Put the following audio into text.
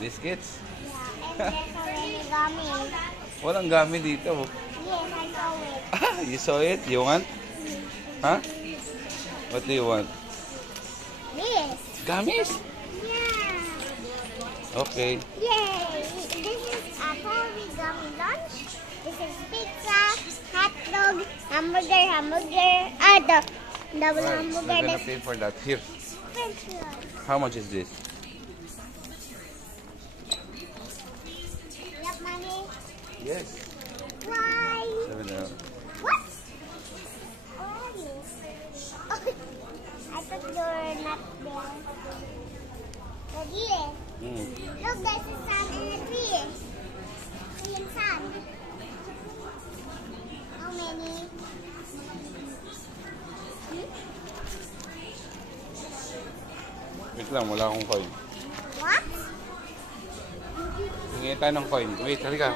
Biscuits? Yeah, and there's already gummies. Walang gummy dito. Yes, I saw it. Ah, you saw it? You want? Huh? What do you want? This. Gummies? Yeah. Okay. Yay! This is a Toby gummy lunch. This is pizza, hot dog, hamburger. Double Right, hamburger. we're gonna This pay for that. Here. French fries. How much is this? You have money? Yes. Why? 7. What? Oh, yes. I thought you were not there. Daddy, look, there's a sun and a tree. Seeing sun. How many? Wait lang, wala akong coin. What? Hingi tayo ng coin. Wait, halika.